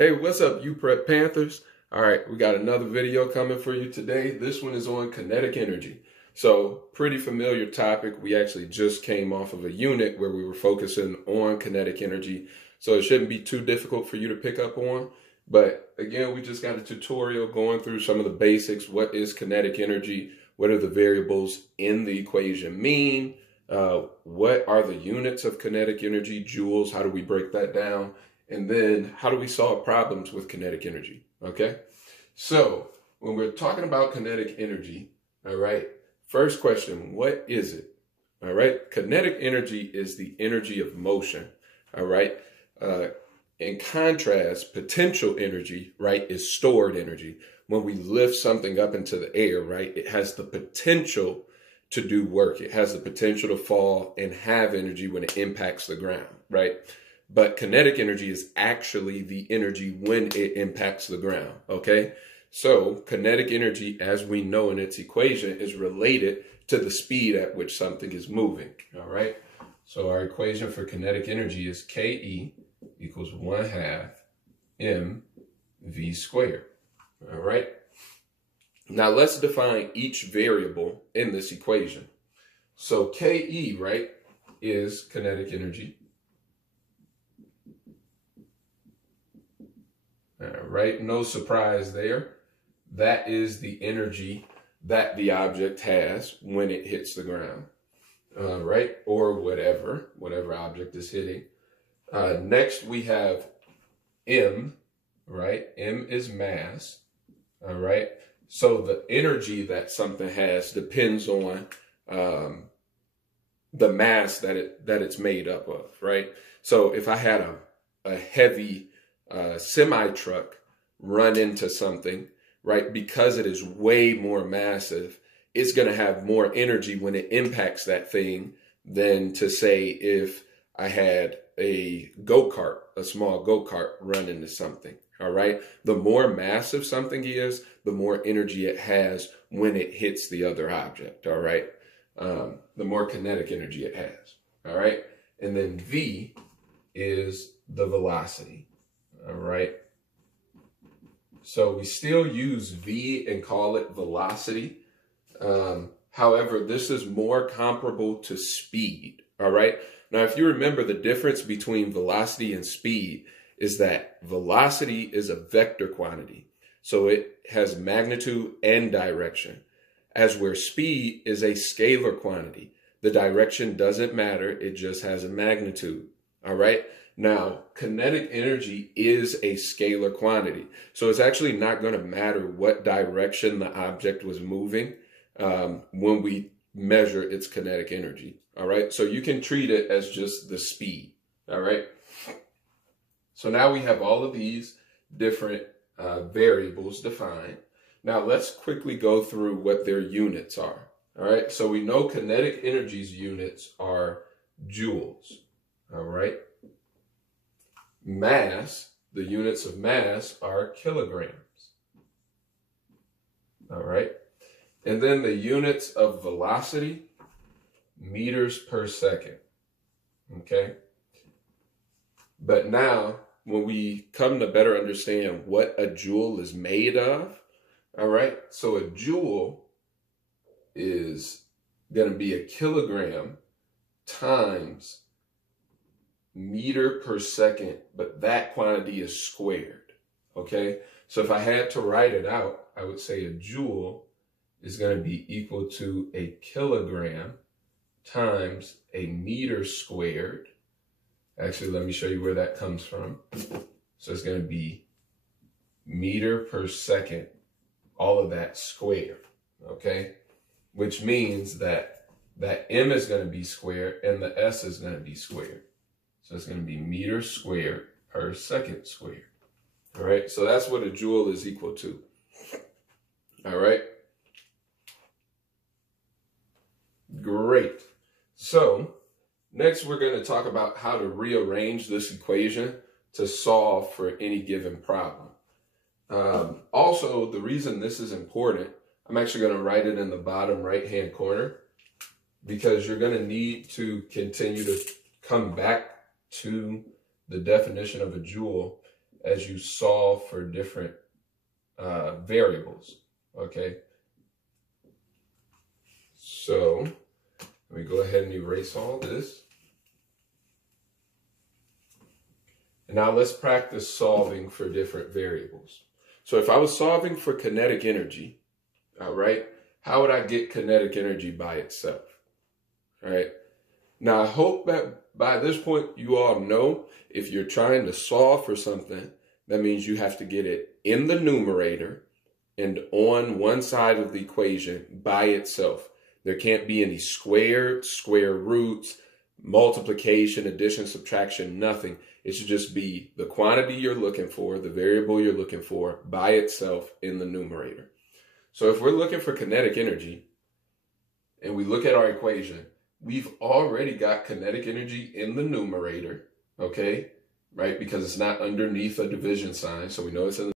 Hey, what's up, you Prep Panthers? All right, we got another video coming for you today. This one is on kinetic energy. So, pretty familiar topic. We actually just came off of a unit where we were focusing on kinetic energy. So it shouldn't be too difficult for you to pick up on. But again, we just got a tutorial going through some of the basics. What is kinetic energy? What are the variables in the equation mean? What are the units of kinetic energy? Joules, how do we break that down? And then how do we solve problems with kinetic energy? Okay, so when we're talking about kinetic energy, all right, first question, what is it? All right, kinetic energy is the energy of motion. All right, in contrast, potential energy, right, is stored energy. When we lift something up into the air, right, it has the potential to do work. It has the potential to fall and have energy when it impacts the ground, right? But kinetic energy is actually the energy when it impacts the ground, okay? So kinetic energy, as we know in its equation, is related to the speed at which something is moving, all right? So our equation for kinetic energy is Ke equals 1/2 mv squared, all right? Now let's define each variable in this equation. So Ke, right, is kinetic energy. All right, no surprise there. That is the energy that the object has when it hits the ground, right? Or whatever object is hitting. Next, we have M, right? M is mass, all right? So the energy that something has depends on the mass that it's made up of, right? So if I had a heavy semi-truck run into something, right, because it is way more massive, it's going to have more energy when it impacts that thing than to say if I had a go-kart, a small go-kart run into something, all right? The more massive something is, the more energy it has when it hits the other object, all right? The more kinetic energy it has, all right? And then V is the velocity. All right. So we still use V and call it velocity. However, this is more comparable to speed. All right. Now, if you remember, the difference between velocity and speed is that velocity is a vector quantity. So it has magnitude and direction, as where speed is a scalar quantity. The direction doesn't matter. It just has a magnitude. All right. Now, kinetic energy is a scalar quantity. So it's actually not going to matter what direction the object was moving when we measure its kinetic energy. All right. So you can treat it as just the speed. All right. So now we have all of these different variables defined. Now let's quickly go through what their units are. All right. So we know kinetic energy's units are joules. All right. Mass, the units of mass are kilograms. All right. And then the units of velocity, meters per second. Okay. But now, when we come to better understand what a joule is made of, all right, so a joule is going to be a kilogram times meter per second, but that quantity is squared, okay? So if I had to write it out, I would say a joule is going to be equal to a kilogram times a meter squared. Actually, let me show you where that comes from. So it's going to be meter per second, all of that squared, okay? Which means that M is going to be squared and the S is going to be squared. So it's going to be meters squared per second squared. All right. So that's what a joule is equal to. All right. Great. So next we're going to talk about how to rearrange this equation to solve for any given problem. Also, the reason this is important, I'm actually going to write it in the bottom right-hand corner because you're going to need to continue to come back to the definition of a joule as you solve for different variables, okay? So let me go ahead and erase all this. And now let's practice solving for different variables. So if I was solving for kinetic energy, all right, how would I get kinetic energy by itself? All right. Now, I hope that by this point, you all know if you're trying to solve for something, that means you have to get it in the numerator and on one side of the equation by itself. There can't be any squared, square roots, multiplication, addition, subtraction, nothing. It should just be the quantity you're looking for, the variable you're looking for by itself in the numerator. So if we're looking for kinetic energy and we look at our equation, we've already got kinetic energy in the numerator, okay? Right? Because it's not underneath a division sign, so we know it's in the